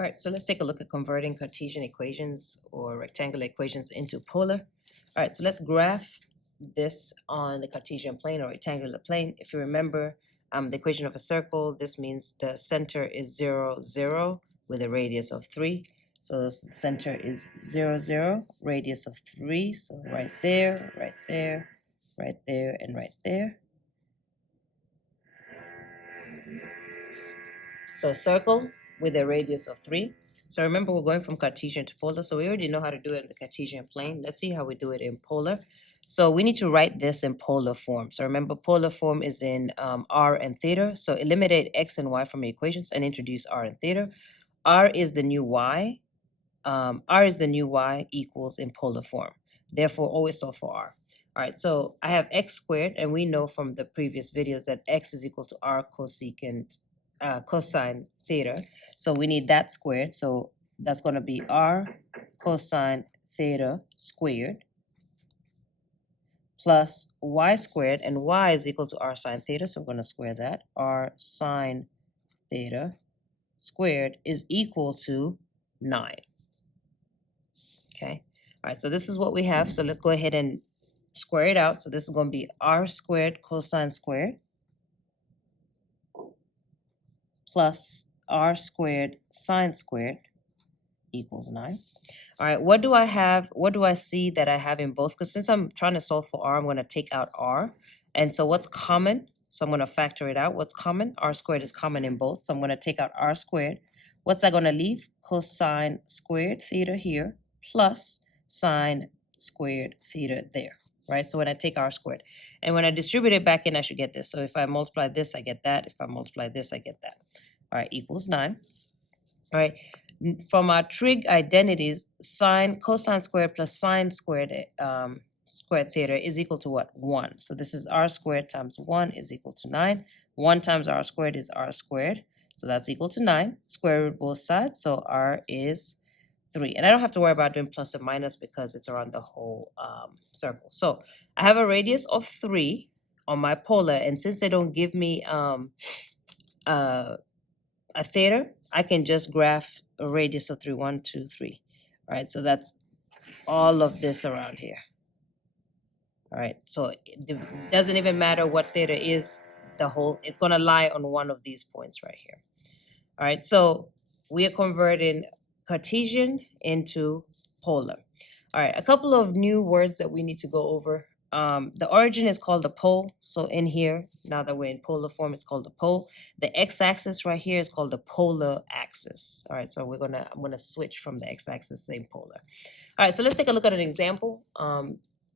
All right, so let's take a look at converting Cartesian equations or rectangular equations into polar. All right, so let's graph this on the Cartesian plane or rectangular plane. If you remember the equation of a circle, this means the center is 0, 0 with a radius of 3. So the center is 0, 0, radius of 3. So right there, right there, right there, and right there. So circle with a radius of 3. So remember, we're going from Cartesian to polar. So we already know how to do it in the Cartesian plane. Let's see how we do it in polar. So we need to write this in polar form. So remember, polar form is in r and theta. So eliminate x and y from the equations and introduce r and theta. R is the new y. R is the new y equals in polar form. Therefore, always solve for r. All right, so I have x squared, and we know from the previous videos that x is equal to r cosine theta. So we need that squared. So that's going to be r cosine theta squared plus y squared, and y is equal to r sine theta. So we're going to square that. R sine theta squared is equal to 9. Okay. All right, so this is what we have. So let's go ahead and square it out. So this is going to be r squared cosine squared plus r squared sine squared equals 9. All right, what do I have? What do I see that I have in both? Because since I'm trying to solve for r, I'm going to take out r. And so what's common? So I'm going to factor it out. What's common? R squared is common in both. So I'm going to take out r squared. What's that going to leave? Cosine squared theta here plus sine squared theta there, right? So when I take r squared, and when I distribute it back in, I should get this. So if I multiply this, I get that. If I multiply this, I get that. All right, equals 9. All right, from our trig identities, cosine squared plus sine squared squared theta is equal to what? 1. So this is r squared times 1 is equal to 9. 1 times r squared is r squared. So that's equal to 9. Square root both sides. So r is 3. And I don't have to worry about doing plus and minus because it's around the whole circle. So I have a radius of 3 on my polar. And since they don't give me a theta, I can just graph a radius of 3. 1, 2, 3. All right, so that's all of this around here. All right, so it doesn't even matter what theta is, it's going to lie on one of these points right here. All right, so we are converting Cartesian into polar. All right, a couple of new words that we need to go over. The origin is called the pole. So in here, now that we're in polar form, it's called the pole. The x-axis right here is called the polar axis. All right, so I'm gonna switch from the x-axis, same polar. All right, so let's take a look at an example.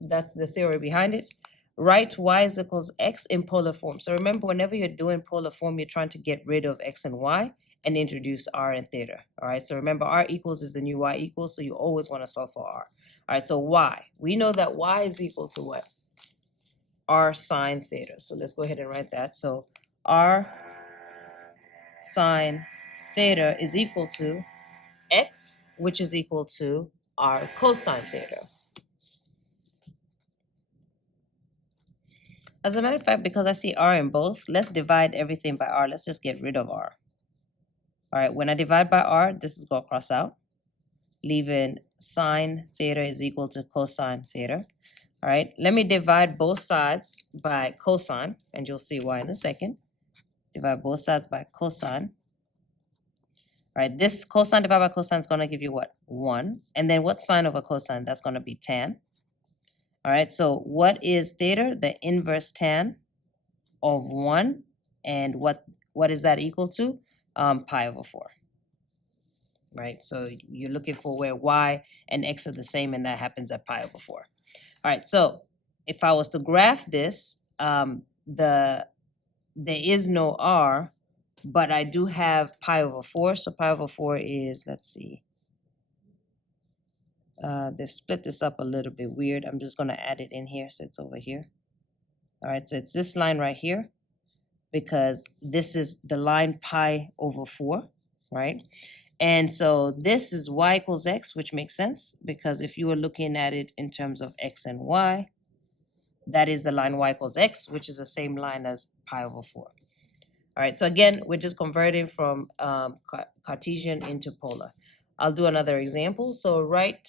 That's the theory behind it. Write y is equals x in polar form. So remember, whenever you're doing polar form, you're trying to get rid of x and y and introduce r and theta. All right, so remember, r equals is the new y equals, so you always want to solve for r. All right, so y. We know that y is equal to what? R sine theta. So let's go ahead and write that. So r sine theta is equal to x, which is equal to r cosine theta. As a matter of fact, because I see r in both, let's divide everything by r. Let's just get rid of r. All right, when I divide by r, this is going to cross out, leaving sine theta is equal to cosine theta. All right, let me divide both sides by cosine, and you'll see why in a second. Divide both sides by cosine. All right, this cosine divided by cosine is going to give you what? 1. And then what sine over cosine? That's going to be tan. All right, so what is theta? The inverse tan of 1. And what is that equal to? Pi over 4. Right, so you're looking for where y and x are the same, and that happens at pi over 4. All right, so if I was to graph this, there is no r, but I do have pi over 4. So pi over 4 is, let's see, they've split this up a little bit weird. I'm just going to add it in here, so it's over here. All right, so it's this line right here, because this is the line pi over 4, right? And so this is y equals x, which makes sense, because if you were looking at it in terms of x and y, that is the line y equals x, which is the same line as pi over 4. All right, so again, we're just converting from Cartesian into polar. I'll do another example. So write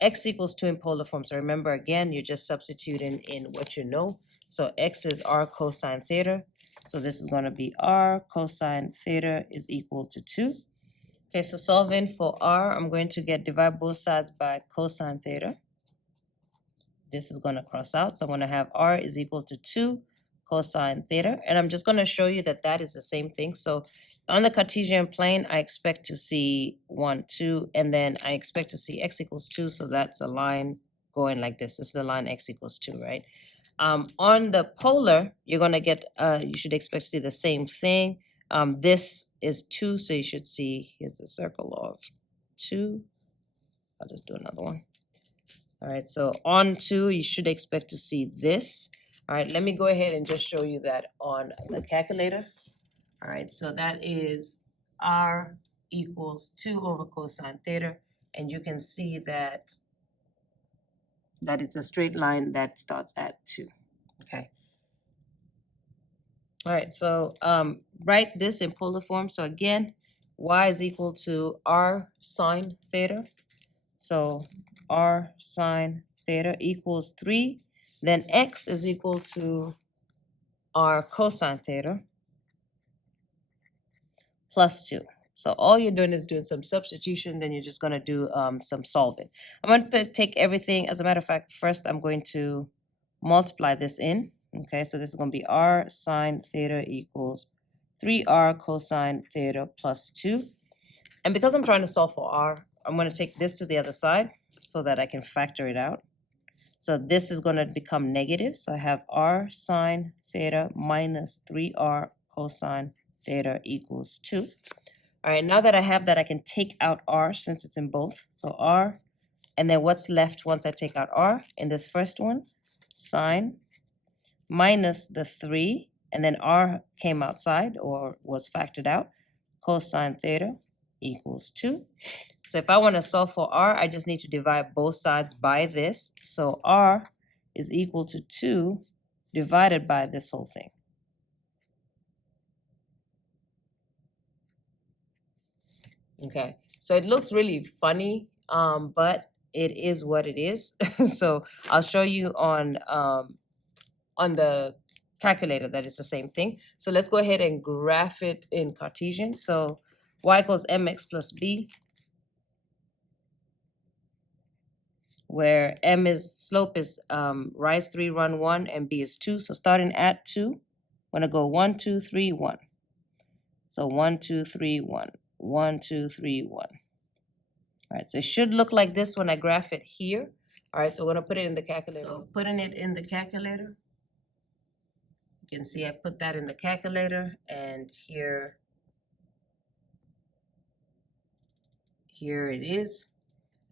x equals 2 in polar form. So remember, again, you're just substituting in what you know. So x is r cosine theta. So this is going to be r cosine theta is equal to 2. Okay, so solving for r, I'm going to divide both sides by cosine theta. This is going to cross out. So I'm going to have r is equal to 2 cosine theta. And I'm just going to show you that that is the same thing. So on the Cartesian plane, I expect to see 1, 2, and then I expect to see x equals 2. So that's a line going like this. This is the line x equals 2, right? On the polar, you're going to get, you should expect to see the same thing. This is 2, so you should see, here's a circle of 2. I'll just do another one. All right, so on 2, you should expect to see this. All right, let me go ahead and just show you that on the calculator. All right, so that is r equals 2 over cosine theta, and you can see that it's a straight line that starts at 2, okay? All right, so write this in polar form. So again, y is equal to r sine theta. So r sine theta equals 3. Then x is equal to r cosine theta plus 2. So all you're doing is doing some substitution, then you're just going to do some solving. I'm going to take everything. As a matter of fact, first I'm going to multiply this in. Okay, so this is going to be r sine theta equals 3r cosine theta plus 2. And because I'm trying to solve for r, I'm going to take this to the other side so that I can factor it out. So this is going to become negative. So I have r sine theta minus 3r cosine theta equals 2. All right, now that I have that, I can take out r since it's in both. So r, and then what's left once I take out r in this first one? Sine minus the 3, and then r came outside or was factored out. Cosine theta equals 2. So if I want to solve for r, I just need to divide both sides by this. So r is equal to 2 divided by this whole thing. Okay, so it looks really funny, but it is what it is. So I'll show you on the calculator that it's the same thing. So let's go ahead and graph it in Cartesian. So y equals mx plus b, where m is slope is rise 3, run 1, and b is 2. So starting at 2, I'm going to go 1, 2, 3, 1. So 1, 2, 3, 1. 1, 2, 3, 1. All right, so it should look like this when I graph it here. All right, so we're going to put it in the calculator. So putting it in the calculator, you can see I put that in the calculator, and here it is.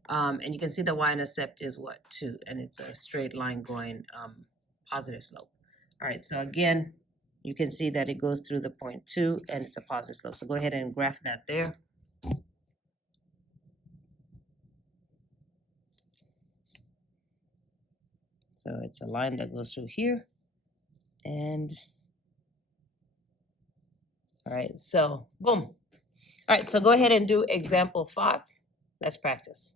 And you can see the y-intercept is what? 2, and it's a straight line going positive slope. All right, so again, you can see that it goes through the point 2, and it's a positive slope. So go ahead and graph that there. So it's a line that goes through here. And all right, so boom. All right, so go ahead and do example 5. Let's practice.